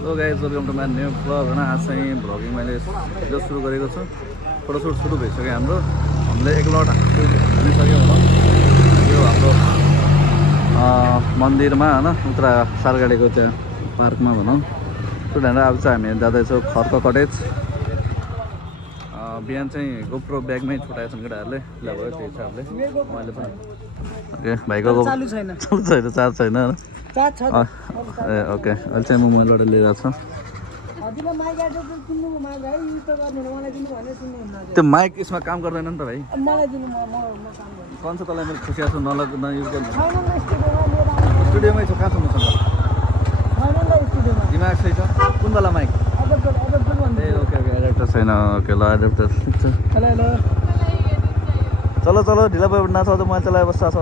Hello guys, welcome to my new vlog होइन। आज चाहिँ भ्लगिङ मैले हिजो सुरु गरेको छु। फोटोसुट सुरु भइसक्यो हाम्रो। हामीले एक लट हालिसक्यो भनौँ। यो हाम्रो मन्दिरमा होइन, उत्र सालगाडीको त्यहाँ पार्कमा भनौँ। त्यो भनेर अब चाहिँ हामी जाँदैछौँ खर्क कटेज। बिहान चाहिँ गोप्रो ब्यागमै छुट्याएको छन् केटाहरूले, ल्याएको त्यही हिसाबले मैले पनि। ओके, भाइको चालु छैन, चार्ज छैन। ए ओके, अहिले चाहिँ म मोबाइलबाट लिएर छु। त्यो माइक यसमा काम गर्दैन नि त भाइ। कन्छ तँलाई मैले खुसिया छु, नयुज गर्नु। स्टुडियोमै छ, कहाँ छ मसँग? दिमाग सही छ। कुन वाला माइक? ए ओके ओके, एडेप्टर छैन। ओके ल, एडेप्टर ठिक छ। चलो चलो, ढिला भयो भने नाच्छ। मोबाइल चलाएर बस्छ छ।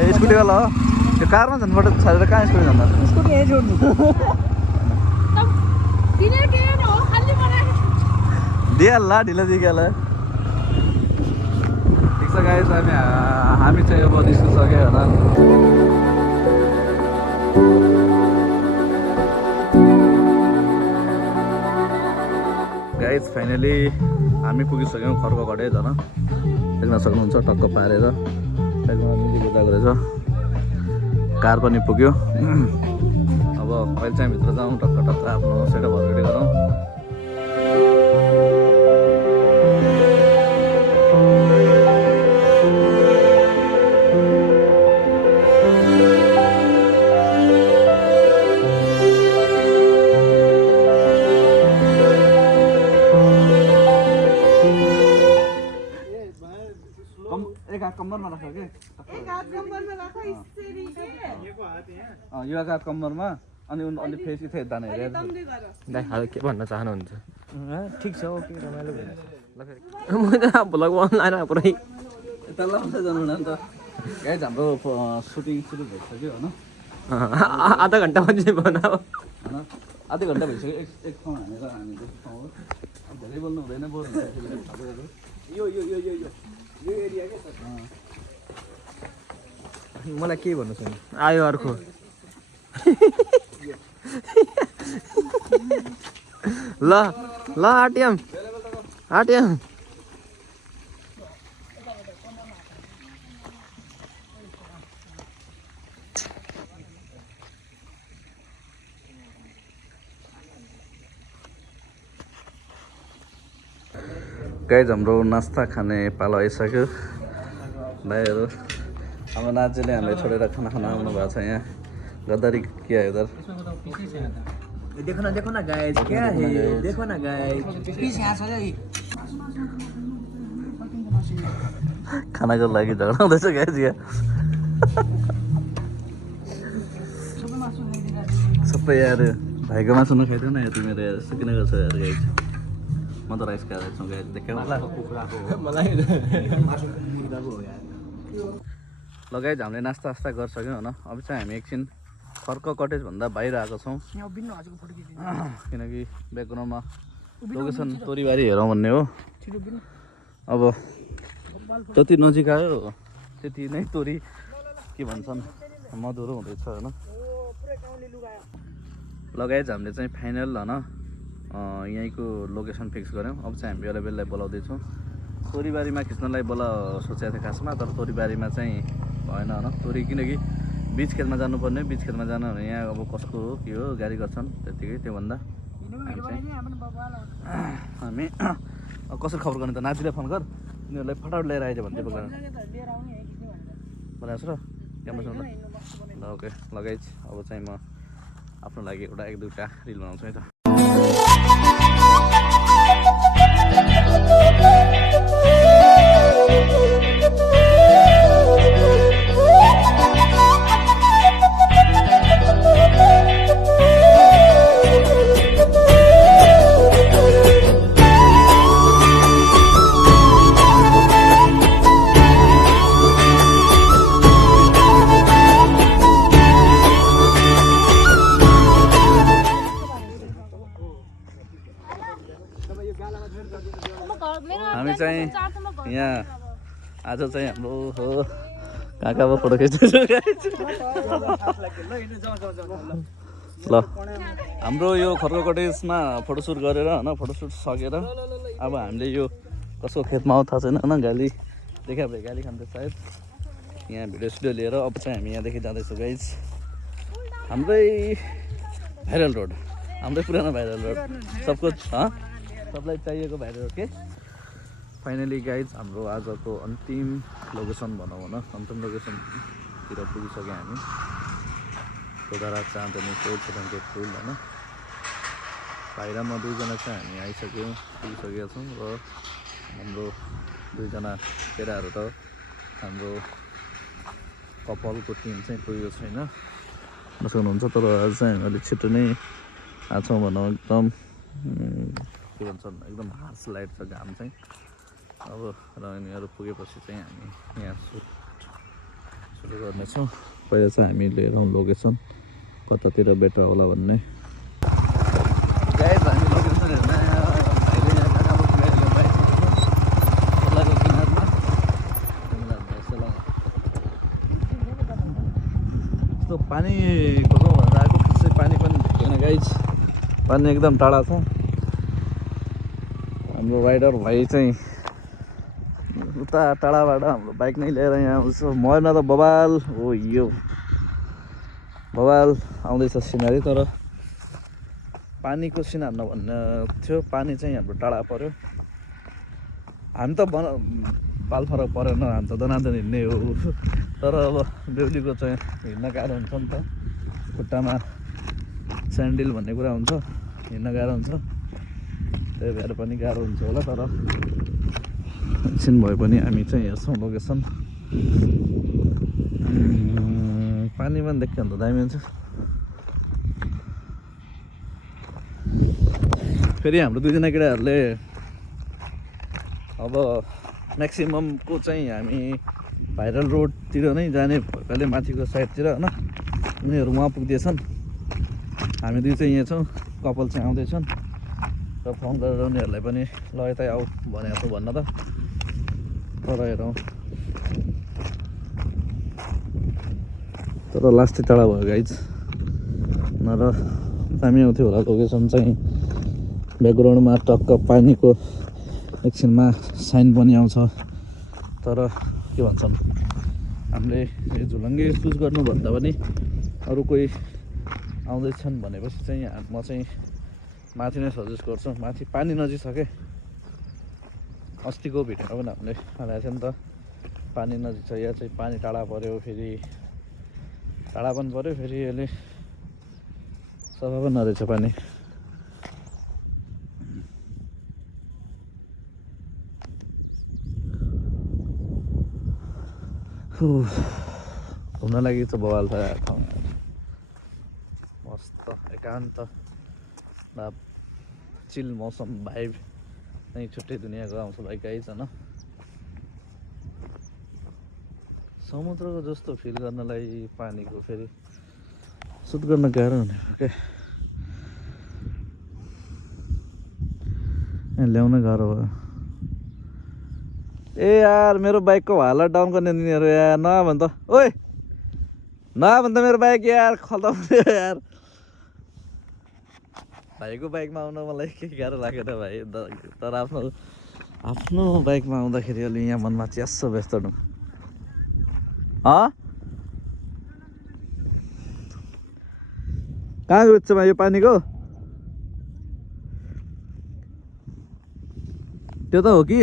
ए स्कुटीवाला हो त्यो। कारमा झन्बाट छाडेर कहाँ स्कुटी जान्छ? स्कुटी यहीँ जोड्नु। दिइहाल्ला, ढिलो दिइहाल्ला। ठिक छ गाइस, हामी चाहिँ अब निस्किसक्यो होइन। गाइस फाइनली हामी पुगिसक्यौँ खर्क कटेज होइन। देख्न सक्नुहुन्छ टक्क पारेर एकदम मिली बुझाएको रहेछ। कार पनि पुग्यो। अब अहिले चाहिँ भित्र जाउँ, टक्क टक्क आफ्नो सेटअपहरू रेडी गरौँ। एक हात कम्मरमा राख के, यो एक हात कम्मरमा, अनि अलि फेस इथे दाना हेरेर दाइ के भन्न चाहनुहुन्छ? ठिक छ, ओके, रमाइलो भइरहेछ। म त भ्लग अनलाइन पुरै यता लाउँछ जानु न त। गाइस हाम्रो सुटिङ सुरु भइसक्यो होइन। आधा घन्टा पछि बनाऊ होइन, आधा घन्टा भइसक्यो। एक ठाउँ हानेर हामी ठाउँ धेरै बोल्नु हुँदैन, बोर हुन्छ। यो यो यो यो यो एरिया के छ? मलाई के भन्नु छैन। आयो अर्को। ल ल आटिएम आटिएम। गाइस हाम्रो नास्ता खाने पालो आइसक्यो। भाइहरू, हाम्रो नाचेले हामीलाई छोडेर खाना खान आउनु भएको छ यहाँ। गद्दारी क्या उधर? देखो ना गाइस, क्या है? देखो ना गाइस, पीस यहाँ छ है। खानाको लागि झगडा हुँदैछ गाइस यहाँ। सबै यार भाइको मासु नखाइदियो न यार, तिमी त यार यस्तो किन गर्छौ यार गाइस? म त राइस खाएर छु गाइस, देख्यौ होला। ल गाइस, हामीले नास्ता गरिसक्यौँ होइन। अब चाहिँ हामी एकछिन खर्क कटेज भन्दा बाहिर आएको छौँ, किनकि ब्याकग्राउन्डमा लोकेसन तोरीबारी हेरौँ भन्ने हो। अब जति नजिक आयो त्यति नै तोरी के भन्छन् मधुरो हुँदैछ होइन। ल गाइस, हामीले चाहिँ फाइनल होइन यहीँको लोकेसन फिक्स गऱ्यौँ। अब चाहिँ हामी बेला बेललाई बोलाउँदैछौँ। तोरीबारीमा खिच्नलाई सोचेको थियो खासमा, तर तोरीबारीमा चाहिँ भएन होइन। तोरी किनकि बिच खेतमा जानुपर्ने, बिच खेतमा जानु भने यहाँ अब कसको हो के हो गाडी गर्छन् त्यत्तिकै। त्योभन्दा हामी कसरी खबर गर्ने त? नातिलाई फोन गर, उनीहरूलाई फटाफट लिएर आइज भन्दै बोलाएर बनाएको छ र क्यामेरा ल। ओके लगाइज, अब चाहिँ म आफ्नो लागि एउटा एक दुईवटा रिल बनाउँछु है त। यहाँ आज चाहिँ हाम्रो हो कहाँ फोटो खिच्दैछ ल हाम्रो यो खर्क कटेजमा फोटोसुट गरेर होइन फोटोसुट सकेर अब हामीले यो कसको खेतमा हो थाहा छैन होइन गाली देखा भए गाली खान्छ सायद यहाँ भिडियो सिडियो लिएर अब चाहिँ हामी यहाँदेखि जाँदैछौँ गाइज हाम्रै भाइरल रोड हाम्रै पुरानो भाइरल रोड सबको सबलाई चाहिएको भाइरल रोड के फाइनली गाइज हाम्रो आजको अन्तिम लोकेसन भनौँ होइन अन्तिम लोकेसनतिर पुगिसक्यौँ हामी कोदारा चाँदनीको छुटाङ्के फुल होइन बाहिरमा दुईजना चाहिँ हामी आइसक्यौँ पुगिसकेका छौँ र हाम्रो दुईजना केटाहरू त हाम्रो कपालको टिम चाहिँ पुगेको छैन नसक्नुहुन्छ तर आज चाहिँ हामी अलिक छिटो नै आएको छौँ भनौँ एकदम के भन्छन् एकदम हार्स लाइट छ घाम चाहिँ अब र यिनीहरू पुगेपछि चाहिँ हामी यहाँ सुरु गर्नेछौँ पहिला चाहिँ हामी लिएर लोकेसन कतातिर बेटर होला भन्ने हामी लोकेसन हेर्न भाइले यहाँ काकामा पुगाइदियो बाइक खोलाको किनारमा यस्तो पानी खोजौँ भनेर आएको खासै पानी पनि भेटेन गाइज पानी एकदम टाढा छ हाम्रो राइडर भाइ चाहिँ उता टाढाबाट हाम्रो बाइक नै लिएर यहाँ आउँछ ममा त बवाल हो यो बवाल आउँदैछ सिनारी तर पानीको सिन हान्न भन्ने थियो पानी चाहिँ हाम्रो टाढा पऱ्यो हामी त पाल फरक परेन हामी त दनादन हिँड्ने हो तर अब बेहुलीको चाहिँ हिँड्न गाह्रो हुन्छ नि त खुट्टामा स्यान्डल भन्ने कुरा हुन्छ हिँड्न गाह्रो हुन्छ त्यही भएर पनि गाह्रो हुन्छ होला तर एकछिन भए पनि हामी चाहिँ हेर्छौँ लोकेसन पानी पनि देख्यो भने त दामी हुन्छ फेरि हाम्रो दुईजना केटाहरूले अब म्याक्सिममको चाहिँ हामी भाइरल रोडतिर नै जाने भएकाले माथिको साइडतिर होइन उनीहरू उहाँ पुग्दैछन् हामी दुई चाहिँ यहाँ छौँ कपाल चाहिँ आउँदैछन् र फोन गरेर उनीहरूलाई पनि ल यतै आऊ भनेको छु भन्न त तर हेरौँ तर लास्टै टाढा भयो गाइज नर दामी आउँथ्यो होला लोकेसन चाहिँ ब्याकग्राउन्डमा टक्क पानीको एकछिनमा साइन पनि आउँछ तर के भन्छन् हामीले यो झुलङ्गे चुज गर्नुभन्दा पनि अरू कोही आउँदैछन् भनेपछि चाहिँ म चाहिँ माथि नै सजेस्ट गर्छु माथि पानी नजिक छ क्या अस्तिको भिडियोमा पनि हामीले हालेको थियो नि त पानी नजिक छ यहाँ चाहिँ पानी टाढा पऱ्यो फेरि टाढा पनि पऱ्यो फेरि यसले सफा पनि नरहेछ पानी घुम्न लागि चाहिँ बवाल छ ठाउँ मस्त एकान्त चिल मौसम भाइब नै छुट्टै दुनियाँको आउँछ बाइक आइज होइन समुद्रको जस्तो फिल गर्नलाई पानीको फेरि सुट गर्न गाह्रो हुने क्या ल्याउन गाह्रो भयो ए यार मेरो बाइकको हालत डाउन गर्ने दिनेहरू यार नभन त ओए नभन त मेरो बाइक यार खतम थियो यार भाइको बाइकमा आउन मलाई के गाह्रो लाग्यो त भाइ तर आफ्नो बाइकमा आउँदाखेरि अलि यहाँ मनमा च्यास्सो व्यस्त हुनु कहाँ गएको यो पानीको त्यो त हो कि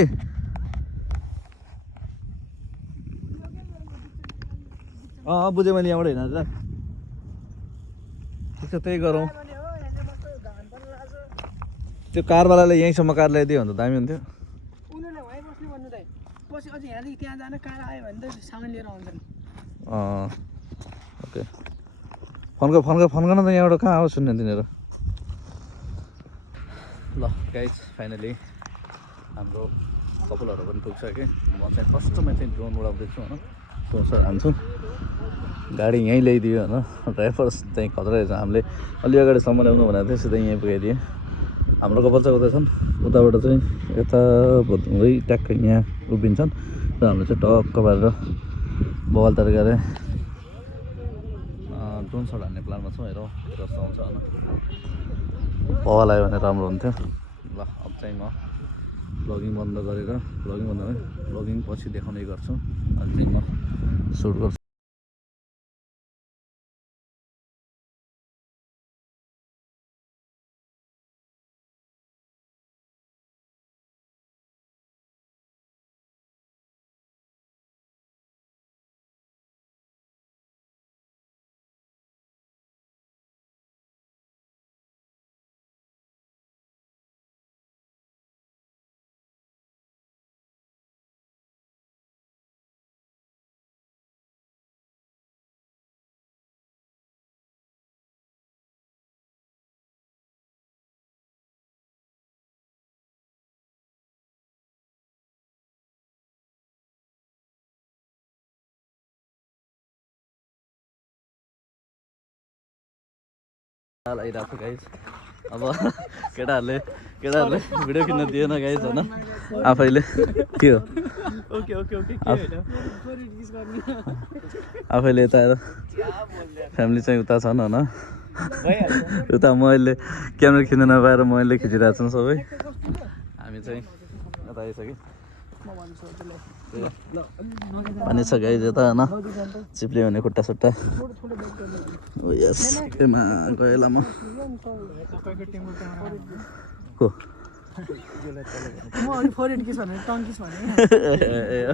बुझेँ मैले यहाँबाट हिँडेर ठिक छ त्यही गरौँ त्यो कारवालाले यहीँसम्म कार ल्याइदियो भने त दामी हुन्थ्यो ओके फोन गर्न त यहाँबाट कहाँ आउँछ सुन्ने तिनीहरू ल गाइज फाइनली हाम्रो कपालहरू पनि पुग्छ कि म चाहिँ फर्स्टमा चाहिँ ड्रोन उडाउँदैछु होइन सोच हान्छु गाडी यहीँ ल्याइदियो होइन ड्राइभर चाहिँ खतरा रहेछ हामीले अलि अगाडिसम्म ल्याउनु भनेको थियो सिधै यहीँ पुगाइदियो हाम्रो कपाल चाहिँ उता छन् उताबाट चाहिँ यता हुँदै ट्याक्कै यहाँ उभिन्छन् र हाम्रो चाहिँ टक्क पारेर बवाल तरिकाले ड्रोन सट हान्ने प्लानमा छौँ हेरौँ कस्तो आउँछ होइन बवाल आयो भने राम्रो हुन्थ्यो ल अब चाहिँ म भ्लगिङ बन्द गरेर भ्लगिङ बन्द भयो भ्लगिङ पछि देखाउने गर्छु अनि चाहिँ म सुट गर्छु आइरहेको छ गाइज अब केटाहरूले भिडियो किन्न दिएन गाइज होइन आफैले के हो आफैले यता आएर फ्यामिली चाहिँ उता छन् होइन उता मैले क्यामेरा खिच्न नपाएर मैले खिचिरहेको छु सबै हामी चाहिँ यता आइसक्यो पानी छ गाइज यता होइन चिप्लियो भने खुट्टा सुट्टा यस केमा गएला म को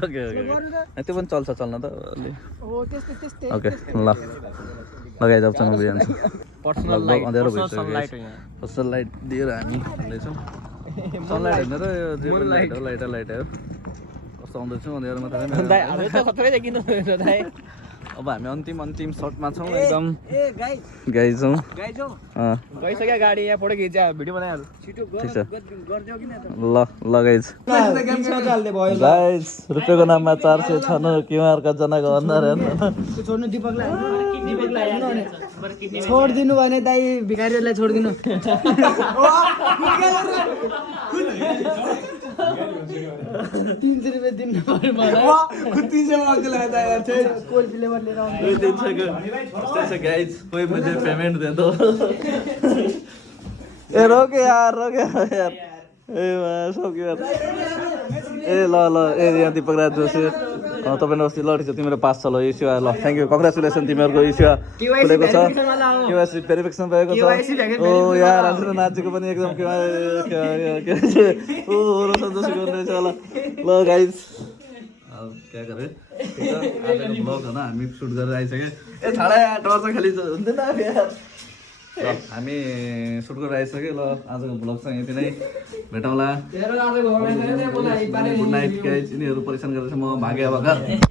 ओके त्यो पनि चल्छ चल्न त अलि ओके ल लगाइदिएको छ म जान्छु लगभग अँध्यारो भइसक्यो पर्सनल लाइट दिएर हामी हिँड्दैछौँ सनलाइट होइन र यो लाइट हो कस्तो आउँदैछौँ अँध्यारोमा थाहा अब हामी अन्तिम सर्टमा छौँ एकदम गाइछौँ गइसक्यो गाडी यहाँ फोटो खिच्छ भिडियो बनाइहाल्नु ठिक छ ल लगाइज गाइज रुपियाँको नाममा 400 छन् क्युआरका जनाको अनुहार छोड्नु दिपकलाई छोडिदिनु भने दाइ भिखारीहरूलाई छोडिदिनु 300 रुपियाँ दिनु पर्यो मलाई 300 माग्दै लाग्दा यार कोल्ड फ्लेभर लिएर आउँछु गाइज कोही मुझे पेमेंट दे दो ए रोके यार ए सब यार ए ल ए यहाँ दीपक राज जोशी तपाईँले अस्ति ल ठिक छ तिम्रो पास छ ल इस्यु ल थ्याङ्क यू कङ्ग्रेचुलेसन तिमीहरूको इस्यु खुलेको छ केवाइसी भेरिफिकेसन भएको छ ओ यार आज नाचेको पनि एकदम ओ रोशन जोशी गर्दैछ ल गाइज क्या गरे आजको भ्लग होइन हामी सुट गरेर आइसक्यो ए छाडा टर्च खालि हुँदैन यार ल हामी सुट गरेर आइसक्यो ल आजको भ्लग चाहिँ यति नै भेटौँला गुड नाइट गाइज यिनीहरू परेशान गर्दैछ म भागे अब घर